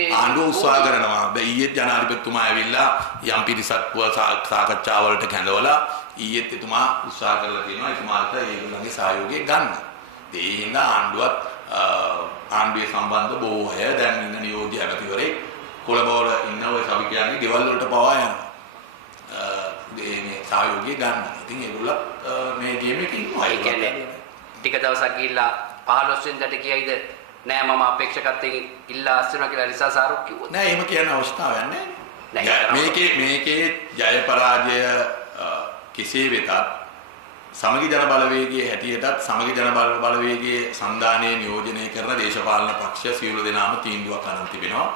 මේ ආණ්ඩුව උත්සාහ කරනවා. ඊයේ ජනාධිපතිතුමා ඇවිල්ලා යම් පිරිසක් සාකච්ඡාවලට කැඳවලා ඊයේත් එතුමා උත්සාහ කරලා තියෙනවා එතුමාට ඒගොල්ලන්ගේ සහයෝගය ගන්න. ඒ හින්දා ආණ්ඩුවත් ආණ්ඩුවේ සම්බන්ධ බොහෝ අය දැන් ඉන්න නියෝජ්‍ය ඇමතිවරයෙක් කොළඹවල ඉන්න ඔය සභිකයන්ගේ ගෙවල් වලට පවා යනවා. මේ සහයෝගය ගන්න. ඉතින් ඒගොල්ලෝ මේ ගේම් එකේ ඉන්නවා. ඒ කියන්නේ ටික දවසක් ගිහිල්ලා 15 වෙනිදාට කියයිද නෑ මම අපේක්ෂකත්වයෙන් ඉල්ලා අස්වෙනවා කියලා රිසා සාරුක් කිව්වොත් නෑ එහෙම කියන අවස්ථාවක් නෑ. මේකේ ජය පරාජය කෙසේ වෙතත් සමගි ජන බලවේගයේ හැටියටත් සමගි ජන බලවේගයේ සංධානයේ නියෝජනය කරන දේශපාලන පක්ෂ සියලු දෙනාම තීන්දුවක් අරන් තිබෙනවා.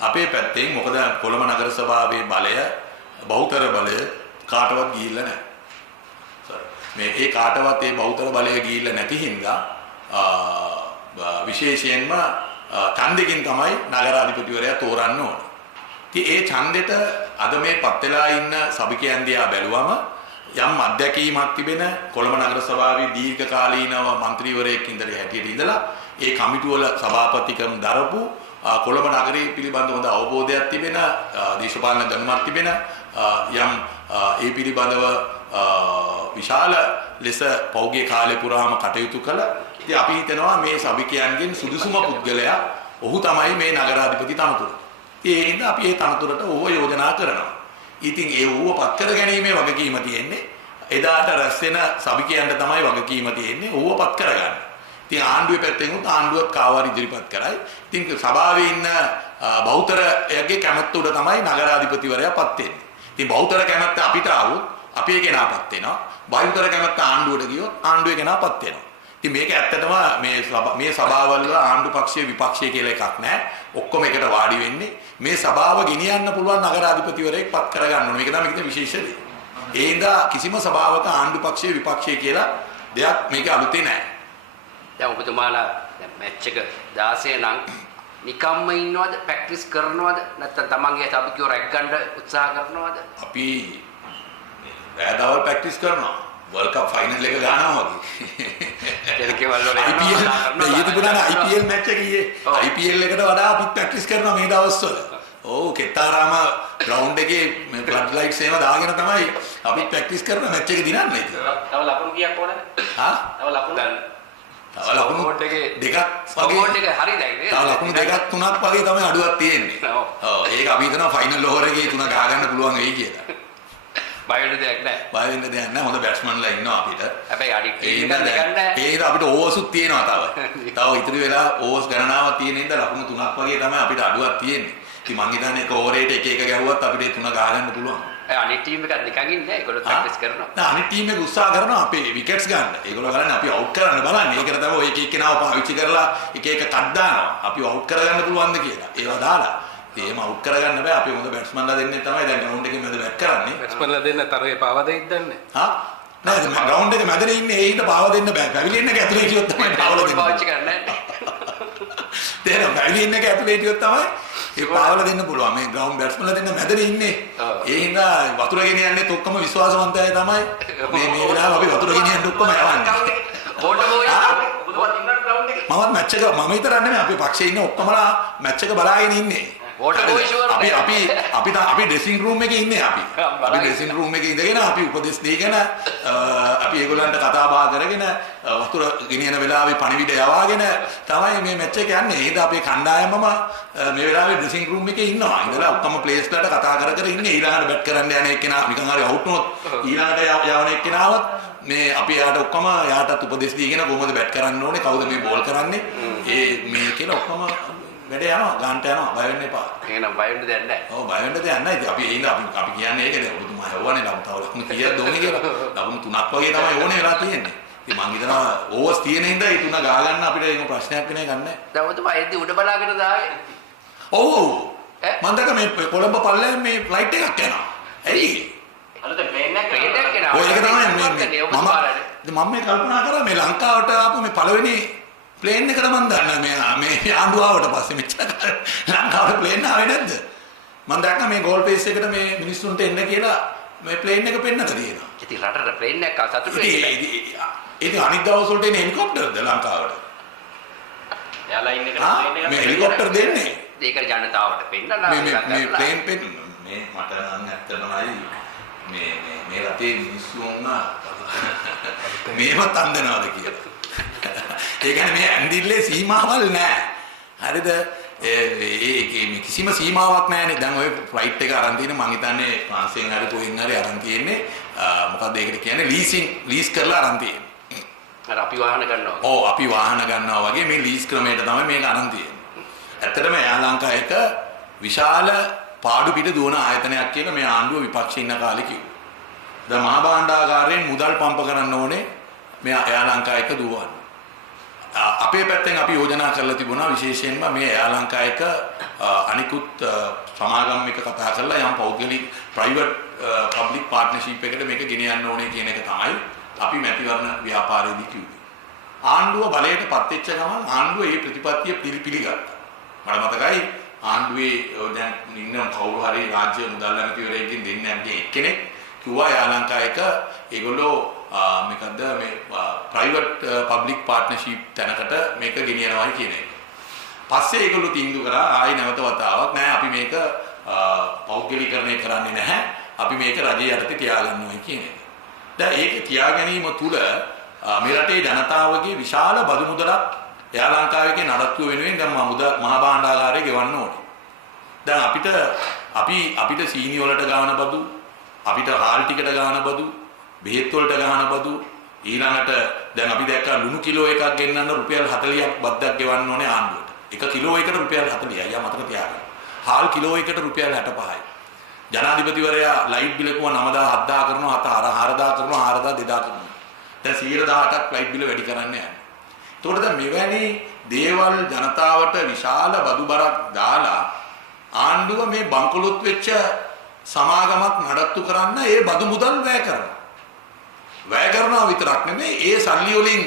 අපේ පැත්තෙන් මොකද කොළඹ නගර සභාවේ බලය බහුතර බලය කාටවත් ගිහිල්ලා නැහැ. මේ කාටවත් ඒ බහුතර බලය ගිහිල්ලා නැති හින්දා විශේෂයෙන්ම ඡන්දකින් තමයි නගරාධිපතිවරයා තෝරන්න ඕනේ. ඉතින් ඒ ඡන්දෙට අද මේ පත් වෙලා ඉන්න සභිකයන් දිහා බැලුවම යම් අධ්‍යක්ීමක් තිබෙන කොළඹ නගර සභාවේ දීර්ඝකාලීනව മന്ത്രിවරයෙක් ඉඳලා ඒ කමිටු වල සභාපතිකම් දරපු කොළඹ නගරයේ පිළිබඳ හොඳ අවබෝධයක් තිබෙන දේශපාලන ගණනක් තිබෙන යම් ඒ පිළිබඳව විශාල ලෙස පෞගේ කාලේ පුරාම කටයුතු කළ ඉතින් අපි හිතනවා මේ සභිකයන්ගෙන් සුදුසුම පුද්ගලයා ඔහු තමයි මේ නගරාධිපති තනතුර. ඒ හින්දා අපි මේ තනතුරට ඕව යෝජනා කරනවා. ඉතින් ඒ ඌව පත් කර ගැනීමේ වගකීම තියෙන්නේ එදාට රැස් වෙන සභිකයන්ට තමයි වගකීම තියෙන්නේ ඌව පත් කරගන්න. ඉතින් ආණ්ඩුවේ පැත්තෙන් උත් ආණ්ඩුවත් කාවාරි ඉදිරිපත් කරයි. ඉතින් සභාවේ ඉන්න බහුතරයේ කැමැත්ත උඩ තමයි නගරාධිපතිවරයා පත් වෙන්නේ. ඉතින් බහුතර කැමැත්ත අපිට ආවොත් අපේ කෙනාපත් වෙනවා. බහුතර කැමැත්ත ආණ්ඩුවට ගියොත් ආණ්ඩුවේ කෙනාපත් වෙනවා. ඉතින් මේක ඇත්තටම මේ සභාවල් වල ආණ්ඩු පක්ෂයේ විපක්ෂයේ කියලා එකක් නැහැ. ඔක්කොම එකට වාඩි වෙන්නේ මේ සභාව ගෙනියන්න පුළුවන් නගරාධිපතිවරයෙක් පත් කරගන්න ඕනේ. මේක තමයි මේකේ විශේෂ දේ. ඒ හින්දා කිසිම සභාවක ආණ්ඩු පක්ෂයේ විපක්ෂයේ කියලා දෙයක් මේක අලුතේ නැහැ. දැන් ඔබතුමාලා දැන් මැච් එක 16 නම් නිකම්ම ඉන්නවද ප්‍රැක්ටිස් කරනවද නැත්නම් තමන්ගේ සභිකයෝ රැක් ගන්න උත්සාහ කරනවද? අපි රැදවල් ප්‍රැක්ටිස් කරනවා. World Cup final එක ගන්නවා වගේ. ඒක කෙවල් වල IPL match එක ඊයේ IPL එකට වඩා අපි ප්‍රැක්ටිස් කරනවා මේ දවස්වල. ඔව් කෙතාරාම ග්‍රවුන්ඩ් එකේ ෆ්ලඩ් ලයිට්ස් ඒවා දාගෙන තමයි අපි ප්‍රැක්ටිස් කරන මැච් එක දිනන්නේ ඉතින්. තව ලකුණු කීයක් ඕනද? හා? තව ලකුණු ගන්න. තව ලකුණු දෙකක් වගේ. බෝඩ් එක හරි දැන් නේද? තව ලකුණු දෙකක් තුනක් වගේ තමයි අඩුවක් තියෙන්නේ. ඔව්. ඒක අපි හිතනවා ෆයිනල් ඕවර් එකේ තුන ගහ ගන්න පුළුවන් වෙයි කියලා. බය වෙන්න දෙයක් නැහැ. බය වෙන්න දෙයක් නැහැ. හොඳ බැට්ස්මන්ලා ඉන්නවා අපිට. හැබැයි අඩි ටීම් එකක් දෙකක් නැහැ. ඒක අපිට ඕවර්ස්ුත් තියෙනවා තව. තව ඉතුරු වෙලා ඕවර්ස් ගණනාවක් තියෙන ඉඳලා ලකුණු තුනක් වගේ තමයි අපිට අඩුවක් තියෙන්නේ. ඉතින් මං හිතන්නේ එක ඕවරේට එක එක ගැහුවත් අපිට තුන ගහ ගන්න පුළුවන්. අනිත් ටීම් එකක් නිකන් ඉන්නේ. ඒගොල්ලෝ ප්‍රැක්ටිස් කරනවා. නෑ අනිත් ටීම් එක උත්සාහ කරනවා අපේ විකට්ස් ගන්න. ඒගොල්ලෝ කරන්නේ අපි අවුට් කරන්න බලන්නේ. ඒකට තමයි ඔය එක එක්කෙනාව පාවිච්චි කරලා එක එක කඩ් දානවා. අපි අවුට් කරගන්න පුළුවන්ද කියලා. ඒවා දාලා එහෙම අවුට් කරගන්න බෑ. අපි හොඳ බැට්ස්මන්ලා දෙන්නේ තමයි දැන් ග්‍රවුන්ඩ් එකේ මැද බැට් කරන්නේ. බැට්ස්මන්ලා දෙන්න තරගේ පාව දෙයිද දන්නේ. හා? නෑ ග්‍රවුන්ඩ් එකේ මැදනේ ඉන්නේ. ඒ හින්දා පාව දෙන්න බෑ. පැවිලියන් එක ඇතුලේ හිටියොත් තමයි පාව දෙන්න. පාවිච්චි කරන්නේ නැහැ. තේරෙනවද? පැවිලියන් එක ඇතුලේ හිටියොත් තමයි ඒ පාවල දෙන්න පුළුවන්. මේ ග්‍රවුන්ඩ් බැට්ස්මන්ලා දෙන්න මැදනේ ඉන්නේ. ඒ හින්දා වතුර ගෙනියන්නේ ඔක්කොම විශ්වාසවන්තයයි තමයි. මේ වෙලාව අපි වතුර ගෙනියන්න ඔක්කොම යවන්නේ. බෝඩ් බෝයි ඔබත් ඉන්න ග්‍රවුන්ඩ් එකේ. මමත් මැච් එක මම විතරක් නෙමෙයි අපේ පක්ෂේ ඉන්න ඔක්කොමලා මැච් එක බලාගෙන ඉන්නේ. අපි ඩ්‍රෙසින් රූම් එකේ ඉන්නේ අපි ඩ්‍රෙසින් රූම් එකේ ඉඳගෙන අපි උපදෙස් දීගෙන අපි ඒගොල්ලන්ට කතා බහ කරගෙන වතුර ගෙනියන වෙලාවේ පණිවිඩ යවාගෙන තමයි මේ මැච් එක යන්නේ. ඒද අපේ කණ්ඩායමම මේ වෙලාවේ ඩ්‍රෙසින් රූම් එකේ ඉන්නවා. ඉඳලා ඔක්කොම ප්ලේස්ලාට කතා කර කර ඉන්නේ. ඊළඟට බැට් කරන්න යන එක්කෙනා නිකන් හරි අවුට් වුණොත් ඊළඟට යවන එක්කෙනාවත් මේ අපි යාට ඔක්කොම යාටත් උපදෙස් දීගෙන කොහොමද බැට් කරන්න ඕනේ, කවුද මේ බෝල් කරන්නේ, මේ කියලා ඔක්කොම වැඩ යනවා ගාන්ට යනවා. බය වෙන්න එපා. එහෙනම් බය වෙන්න දෙයක් නැහැ. ඔව් බය වෙන්න දෙයක් නැහැ. ඉතින් අපි අපි කියන්නේ ඒකද ඔබතුමා හෙව්වනේ ලකුණු කීයක්ද ඕනේ කියලා. ලකුණු 3ක් වගේ තමයි ඕනේ වෙලා තියෙන්නේ. ඉතින් මං හිතනවා ඕවර්ස් තියෙන හින්දා ඒ 3 ගා ගන්න අපිට ඒක ප්‍රශ්නයක් වෙන්නේ නැහැ. දැන් ඔබතුමා එද්දි උඩ බලාගෙන දාවේ. ඔව් ඔව්. මං දැක්ක මේ කොළඹ පල්ලෙන් මේ ෆ්ලයිට් එකක් යනවා. ඇයි? අලුත ප්ලේන් එකක් එනවා. ඔය ඒක තමයි මම මේ කල්පනා කරා මේ ලංකාවට ආපු මේ පළවෙනි ප්ලේන් එකට මම දන්නා මේ ආණ්ඩුව ආවට පස්සේ මෙච්චර ලංකාවට ප්ලේන් ආවේ නැද්ද? මම දැක්කා මේ ගෝල් පේස් එකට මේ මිනිස්සුන්ට එන්න කියලා මේ ප්ලේන් එක පෙන්නලා තියෙනවා. ඉතින් රටට ප්ලේන් එකක් සතුටු වෙන්නේ. ඉතින් අනිත් දවස් වලට එන හෙලිකොප්ටර්ද ලංකාවට? එයාලා ඉන්න එක මේ හෙලිකොප්ටර් දෙන්නේ. ඒක ජනතාවට පෙන්නලා මේ ප්ලේන් පෙන්න මේ මට නම් ඇත්තමයි මේ රටේ මිනිස්සු වුණා මේව තන්දනවාද කියලා. ඒ කියන්නේ මේ ඇන්දිල්ලේ සීමාවල් නැහැ. හරිද? ඒ කිසිම සීමාවක් නැහැනේ. දැන් ඔය ෆ්ලයිට් එක අරන් තියෙන මං හිතන්නේ ෆ්‍රාන්සියෙන් හරි කොහෙන් හරි අරන් තියෙන්නේ මොකක්ද ඒකට කියන්නේ ලීස් කරලා අරන් තියෙන්නේ. අර අපි වාහන ගන්නවා. ඔව් අපි වාහන ගන්නවා වගේ මේ ලීස් ක්‍රමයට තමයි මේක අරන් තියෙන්නේ. ඇත්තටම එයා ලංකා එක විශාල පාඩු පිට දුවන ආයතනයක් කියලා මේ ආණ්ඩුව විපක්ෂේ ඉන්න කාලේ කිව්වා. දැන් මහා භාණ්ඩාගාරයෙන් මුදල් පම්ප කරන්න ඕනේ මේ එයා ලංකා එක දුවන්න. අපේ පැත්තෙන් අපි යෝජනා කරලා තිබුණා විශේෂයෙන්ම මේ එයා ලංකා එක අනිකුත් සමාගම් එක කතා කරලා යම් පෞද්ගලික ප්‍රයිවට් පබ්ලික් පාර්ට්නර්ෂිප් එකට මේක ගෙනියන්න ඕනේ කියන එක තමයි අපි මැතිවරණ ව්‍යාපාරයේදී කිව්වේ. ආණ්ඩුව බලයටපත් වෙච්ච ගමන් ආණ්ඩුව මේ ප්‍රතිපත්තිය පිළිගත්තා. මට මතකයි ආණ්ඩුවේ දැන් ඉන්න කවුරු හරි රාජ්‍ය මුදල් ඇමතිවරයෙක්ගෙන් දෙන්නේ එක්කෙනෙක් කිව්වා එයා ලංකා එක ඒගොල්ලෝ මේකද මේ ප්‍රයිවට් පබ්ලික් පාර්ට්නර්ෂිප් තැනකට මේක ගෙනියනවා කියන එක. පස්සේ ඒගොල්ලෝ තීන්දුව කරා ආයි නැවත වතාවක් නෑ අපි මේක පෞද්ගලීකරණය කරන්නේ නැහැ. අපි මේක රජයේ යටතේ තියාගන්නවා කියන එක. දැන් ඒක තියා ගැනීම තුල මේ රටේ ජනතාවගේ විශාල බදු මුදලක් එයා ලංකාවේ නඩත්තුව වෙනුවෙන් දැන් මහා භාණ්ඩාගාරය ගෙවන්න ඕනේ. දැන් අපිට සීනි වලට ගාන බදු, අපිට හාල් ටිකට ගාන බදු, බෙහෙත් වලට ගාන බදු, ඊළඟට දැන් අපි දැක්කා ලුණු කිලෝ එකක් ගෙන්නන්න රුපියල් 40ක් බද්දක් ගෙවන්න ඕනේ ආණ්ඩුවට. එක කිලෝ එකකට රුපියල් 40යි. යා මතක තියාගන්න. හාල් කිලෝ එකකට රුපියල් 65යි. ජනාධිපතිවරයා ලයිට් බිල කොහොම 9000 කරනවා 4000 කරනවා 2000 කරනවා. දැන් 118ක් ලයිට් බිල වැඩි කරන්න යනවා. එතකොට දැන් මෙවැනි දේවල් ජනතාවට විශාල බදු බරක් දාලා ආණ්ඩුව මේ බංකොලොත් වෙච්ච සමාගමක් නඩත්තු කරන්න ඒ බදු මුදල් වැය කරනවා. වැය කරනවා විතරක් නෙමෙයි ඒ සල්ලි වලින්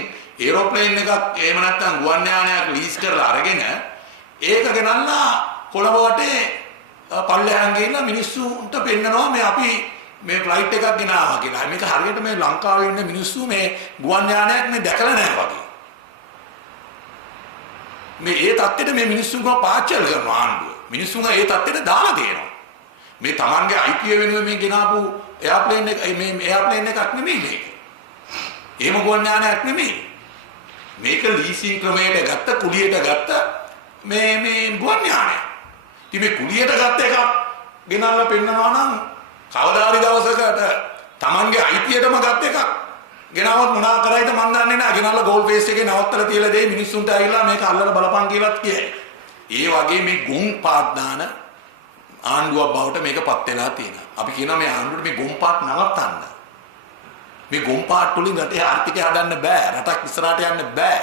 ඒරෝප්ලේන් එකක් එහෙම නැත්නම් ගුවන් යානයක් ලීස් කරලා අරගෙන ඒක ගෙනල්ලා කොළඹ වටේ පල්ලෙහාන් ගිහින් මිනිස්සුන්ට පෙන්නනවා මේ අපි මේ ෆ්ලයිට් එකක් ගෙනාවා කියලා. මේක හරියට මේ ලංකාවේ ඉන්න මිනිස්සු මේ ගුවන් යානයක් මේ දැකලා නැහැ වගේ. මේ ඒ තත්ත්වෙට මේ මිනිස්සුන්ව පාච්චල් කරනවා ආණ්ඩුව. මිනිස්සුන්ව ඒ තත්ත්වෙට දාලා දෙනවා. මේ Tamanගේ අයිතිය වෙනුවෙන් මේ ගෙනාපු එයාප්ලේන් එක මේ එයාප්ලේන් එකක් නෙමෙයි මේක. එහෙම ගුවන් යානයක් නෙමෙයි. මේක ලීසින් ක්‍රමයට ගත්ත කුලියට ගත්ත මේ ගුවන් යානයක්. ඉතින් මේ කුලියට ගත්ත එකක් ගෙනල්ලා පෙන්නනවා නම් කවදාරි දවසකට Tamanගේ අයිතියටම ගත්ත එකක් ගෙනවත් මොනා කරයිද මන් දන්නේ නැහැ. ගෙනල්ලා ගෝල් ෆේස් එකේ නවත්තලා තියලා දෙයි මිනිස්සුන්ට ඇවිල්ලා මේක අල්ලලා බලපන් කියලාත් කියයි. ඒ වගේ මේ ගොන් පාත් දාන ආණ්ඩුවක් බවට මේකපත් වෙලා තියෙනවා. අපි කියනවා මේ ආණ්ඩුවට මේ ගොන් පාත් නවත්තන්න. මේ ගොන් පාත් වලින් රටේ ආර්ථිකය හදන්න බෑ. රටක් ඉස්සරහට යන්න බෑ.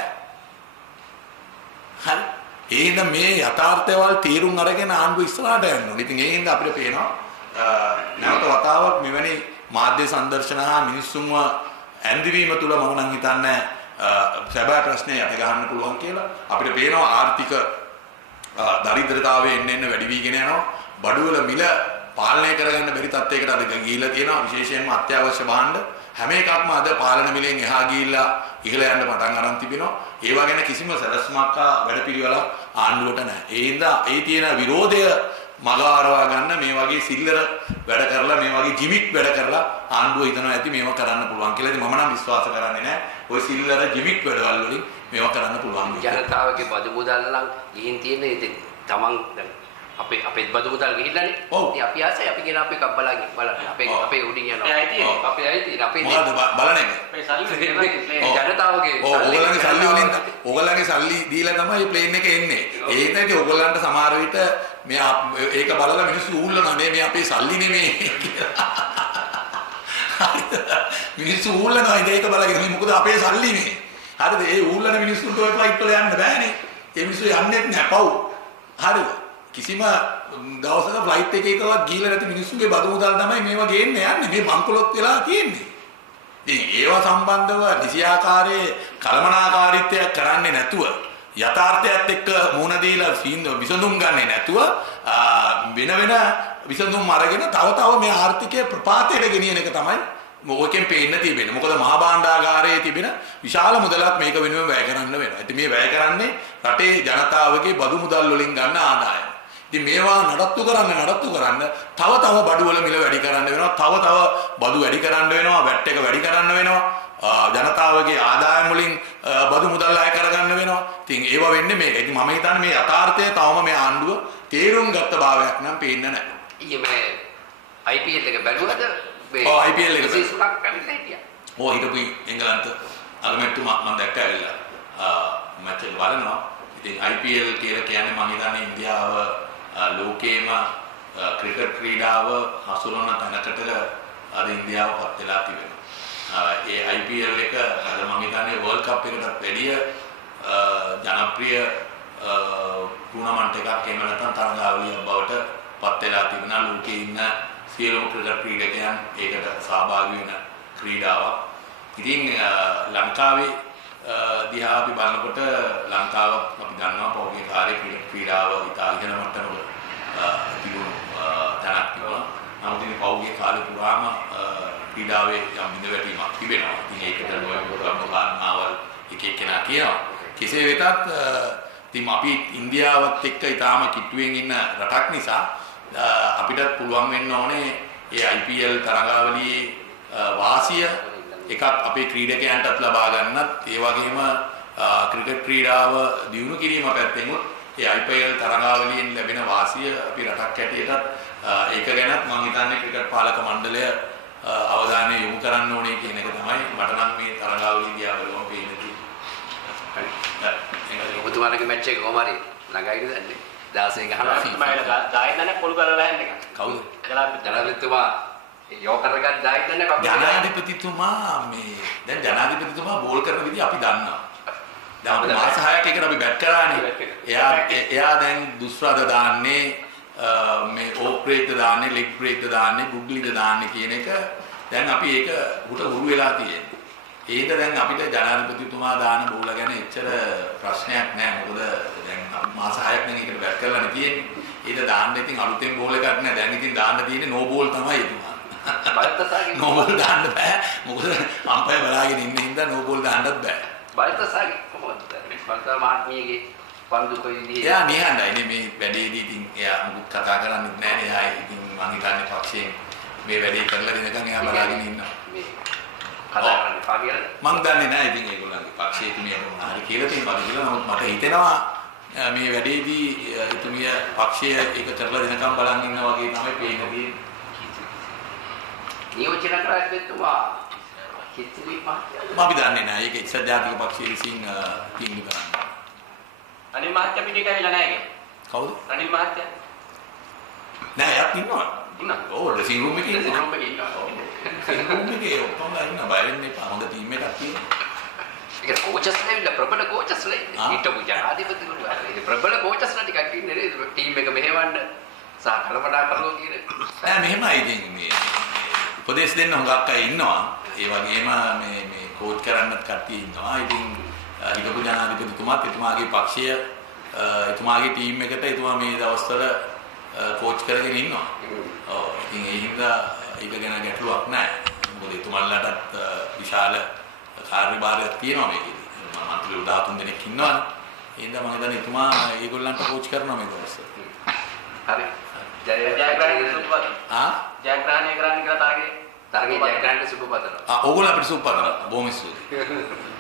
හරි. ඒ හින්දා මේ යථාර්ථයවල් තීරුම් අරගෙන ආණ්ඩුව ඉස්සරහට යන්න ඕනේ. ඉතින් ඒ හින්දා අපිට පේනවා නැවත වතාවක් මෙවැනි මාධ්‍ය සංදර්ශන හා මිනිස්සුන්ව ඇඳවීම තුල මම නම් හිතන්නේ සැබෑ ප්‍රශ්නේ යට ගන්න පුළුවන් කියලා. අපිට පේනවා ආර්ථික දරිද්‍රතාවය එන්න වැඩි වීගෙන යනවා. බඩුවල මිල පාලනය කරගන්න බැරි තත්යකට අද ගිහිලා තියෙනවා. විශේෂයෙන්ම අත්‍යවශ්‍ය භාණ්ඩ හැම එකක්ම අද පාලන මිලෙන් එහා ගිහිල්ලා ඉහළ යන්න පටන් අරන් තිබෙනවා. ඒවා ගැන කිසිම සැලැස්මක් වැඩපිළිවෙලක් ආණ්ඩුවට නැහැ. ඒ හින්දා ඒ තියෙන විරෝධය මග ආරවා ගන්න මේ වගේ සිල්ලර වැඩ කරලා මේ වගේ ජිමික් වැඩ කරලා ආණ්ඩුව හිතනවා ඇති මේවා කරන්න පුළුවන් කියලා. ඉතින් මම නම් විශ්වාස කරන්නේ නැහැ. ওই සිල්ලර ජිමික් වැඩවල වලින් මේවා කරන්න පුළුවන්. ජනතාවගේ බදු මුදල් නම් ගිහින් තියෙන ඉතින් තමන් දැන් අපේ බදු මුදල් ගිහිල්ලානේ. ඉතින් අපි ආසයි අපි ගෙන අපේ එකක් බලන්න අපේ උඩින් යනවා. අපේ අයිති අපේ මොකද්ද බලන එක? අපේ සල්ලි ජනතාවගේ ඕගොල්ලන්ගේ සල්ලි දීලා තමයි මේ ප්ලේන් එක එන්නේ. ඒ හින්දා ඕගොල්ලන්ට සමහර විට මේ ඒක බලලා මිනිස්සු ඌල්ලනවා මේ අපේ සල්ලි නෙමෙයි කියලා. මිනිස්සු ඌල්ලනවා ඒක බලගෙන මේ මොකද අපේ සල්ලි නේ. හරිද? ඒ ඌල්ලන මිනිස්සුන්ට ඔය ෆ්ලයිට් වල යන්න බෑනේ. ඒ මිනිස්සු යන්නේ නැහැ පව්. හරිද? කිසිම දවසක ෆ්ලයිට් එකකවත් ගිහිල්ලා නැති මිනිස්සුගේ බදු මුදල් තමයි මේවා ගේන්නේ යන්නේ. මේ බංකොලොත් වෙලා තියෙන්නේ. ඉතින් ඒවා සම්බන්ධව නිසියාකාරයේ කළමනාකාරීත්වයක් කරන්නේ නැතුව යථාර්ථයත් එක්ක මුණ දීලා විසඳුම් ගන්නේ නැතුව වෙන විසඳුම් අරගෙන තව මේ ආර්ථිකය ප්‍රපාතයට ගෙනියන එක තමයි මොකෙන් පේන්න තියෙන්නේ. මොකද මහා භාණ්ඩාගාරයේ තිබෙන විශාල මුදලක් මේක වෙනුවෙන් වැය කරන්න වෙනවා. ඉතින් මේ වැය කරන්නේ රටේ ජනතාවගේ බදු මුදල් වලින් ගන්න ආදායම. ඉතින් මේවා නඩත්තු කරන්න තව බඩුවල මිල වැඩි කරන්න වෙනවා. තව බදු වැඩි කරන්න වෙනවා. වැට් එක වැඩි කරන්න වෙනවා. ජනතාවගේ ආදායම් වලින් බදු මුදල් අය කරගන්න වෙනවා. ඉතින් ඒවා වෙන්නේ මේක. ඉතින් මම හිතන්නේ මේ යථාර්ථය තවම මේ ආණ්ඩුව තේරුම් ගත්ත භාවයක් නම් පේන්නේ නැහැ. ඊයේ මේ IPL එක බැලුවද? ඔව් IPL එක විශේෂයක් කැමතිලා හිටියා. ඔව් හිටපු එංගලන්ත අගමැතිතුමා මම දැක්ක ඇවිල්ලා මැච් එක බලනවා. ඉතින් IPL කියලා කියන්නේ මම හිතන්නේ ඉන්දියාව ලෝකේම ක්‍රිකට් ක්‍රීඩාව හසුරවන තැනකට අද ඉන්දියාව පත් වෙලා තිබෙනවා. ඒ IPL එක අද මම හිතන්නේ වර්ල්ඩ් කප් එකටත් වැඩිය ජනප්‍රිය ටූර්නමන්ට් එකක් එහෙම නැත්නම් තරගාවලියක් බවට පත් වෙලා තිබෙනවා. ලෝකේ ඉන්න සියලුම ක්‍රිකට් ක්‍රීඩකයන් ඒකට සහභාගී වෙන ක්‍රීඩාවක්. ඉතින් ලංකාවේ දිහා අපි බලනකොට ලංකාව අපි දන්නවා පෞද්ගලික කාර්ය ක්‍රීඩාව ඉතා ඉහළ මට්ටමක තිබුණු තැනක් තිබුණා. නමුත් මේ පෞද්ගලික කාර්ය පුරාම ක්‍රීඩාවේ යම් බිඳවැටීමක් තිබෙනවා. ඉතින් ඒකට නොයෙකුත් කාරණාවල් එක එක්කෙනා කියනවා. කෙසේ වෙතත් ඉතින් අපි ඉන්දියාවත් එක්ක ඉතාම කිට්ටුවෙන් ඉන්න රටක් නිසා අපිට පුළුවන් වෙන්න ඕනේ ඒ IPL තරගාවලියේ වාසිය එකක් අපේ ක්‍රීඩකයන්ටත් ලබා ගන්නත් ඒ වගේම ක්‍රිකට් ක්‍රීඩාව දියුණු කිරීම පැත්තෙන් ඒ IPL තරගාවලියෙන් ලැබෙන වාසිය අපි රටක් හැටියටත් ඒක ගැනත් මම හිතන්නේ ක්‍රිකට් පාලක මණ්ඩලය අවධානය යොමු කරන්න ඕනේ කියන එක තමයි මට නම් මේ තරගාවලිය දිහා බලනකොට පේන්නේ. ඔබතුමාලගේ මැච් එක කොහොම හරි ළඟයිද දන්නේ? 16 ගහනවා. මම දායකයන්ට පොළු කරලා යන්නේ එක. කවුද? ජනාධිපතිතුමා යෝකර ගන්න දායකයන්ට කවුද? ජනාධිපතිතුමා මේ දැන් ජනාධිපතිතුමා බෝල් කරන විදිහ අපි දන්නවා. දැන් අපි මාස 6ක් එකට අපි බැට් කරානේ. එයා දැන් දුස්රද දාන්නේ මේ ඕෆ් බ්‍රේක්ද දාන්නේ, ලෙග් බ්‍රේක්ද දාන්නේ, ගුග්ලිද දාන්නේ කියන එක දැන් අපි ඒක උට හුරු වෙලා තියෙනවා. ඒක දැන් අපිට ජනාධිපතිතුමා දාන බෝල ගැන එච්චර ප්‍රශ්නයක් නැහැ. මොකද දැන් මාස 6ක් නම් ඒකට බැට් කරලානේ තියෙන්නේ. ඒක දාන්න ඉතින් අලුතෙන් බෝල් එකක් නැහැ. දැන් ඉතින් දාන්න තියෙන්නේ නෝ බෝල් තමයි එතුමා. බල්තසාගේ නෝ බෝල් දාන්න බෑ. මොකද අම්පයර් බලාගෙන ඉන්න හින්දා නෝ බෝල් දාන්නත් බෑ. බල්තසාගේ කොහොමද? බල්තසා මහත්මියගේ පන්දු කොයි විදිහේ? එයා නිහඬයි නේ මේ වැඩේදී. ඉතින් එයා මුකුත් කතා කරන්නේ නැහැ නේ. එයා ඉතින් මං හිතන්නේ පක්ෂයෙන් මේ වැඩේ කරලා දෙනකන් එයා බලාගෙන ඉන්නවා. මේ කතා කරන්නේ පාගියද? මං දන්නේ නැහැ ඉතින් ඒගොල්ලන්ගේ පක්ෂයේ තුමියට මොනවා හරි කියලා තියෙනවා කියලා. නමුත් මට හිතෙනවා මේ වැඩේදී තුමිය පක්ෂය ඒක කරලා දෙනකම් බලන් ඉන්නවා වගේ තමයි පේන්නේ. නියෝජනය කරලා දෙතුමා කිත්ලි මහත්තයා. අපි දන්නේ නැහැ. ඒක එක්සත් ජාතික පක්ෂයේ විසින් තීන්දුව කරන්නේ. අනිල් මහත්තයා පිටිට ඇවිල්ලා නැහැ ඒක. කවුද? රනිල් මහත්තයා. නෑ එයාත් ඉන්නවා. ඉන්නවා. ඔව් ඩ්‍රෙසිං රූම් එකේ ඉන්නවා. රොම්බේ ඉන්නවා. ඩ්‍රෙසිං රූම් එකේ ඔක්කොම ඉන්නවා. බය වෙන්න එපා. හොඳ ටීම් එකක් තියෙනවා. ඒක කෝචස්ලා ඉන්න ප්‍රබල කෝචස්ලා ඉන්නේ. හිටපු ජනාධිපතිතුමා. ඒ ප්‍රබල කෝචස්ලා ටිකක් ඉන්නේ නේද? ටීම් එක මෙහෙවන්න සහ කලබලකරනවා කියන. නෑ මෙහෙමයි ඉතින් මේ උපදේශ දෙන්න හුඟක් අය ඉන්නවා. ඒ වගේම මේ කෝච් කරන්නත් කට්ටිය ඉන්නවා. ඉතින් හිටපු ජනාධිපතිතුමාත් එතුමාගේ පක්ෂය එතුමාගේ ටීම් එකට එතුමා මේ දවස්වල කෝච් කරගෙන ඉන්නවා. ඔව් ඉතින් ඒ හින්දා ඒක ගැන ගැටලුවක් නැහැ. මොකද එතුමන්ලටත් විශාල කාර්යභාරයක් තියෙනවා මේකේදී. මන්ත්‍රීවරු 13 දෙනෙක් ඉන්නවනේ. ඒ හින්දා මම හිතන්නේ එතුමා ඒගොල්ලන්ට කෝච් කරනවා මේ දවස්වල. හරි. ජයග්‍රහණය සුබපත. ජයග්‍රහණය කරන්න කියලා තරගේ ජයග්‍රහණයට සුබපතනවා. ඕගොල්ලෝ අපිට සුබ පතනවා. බොහොම ස්තුතියි.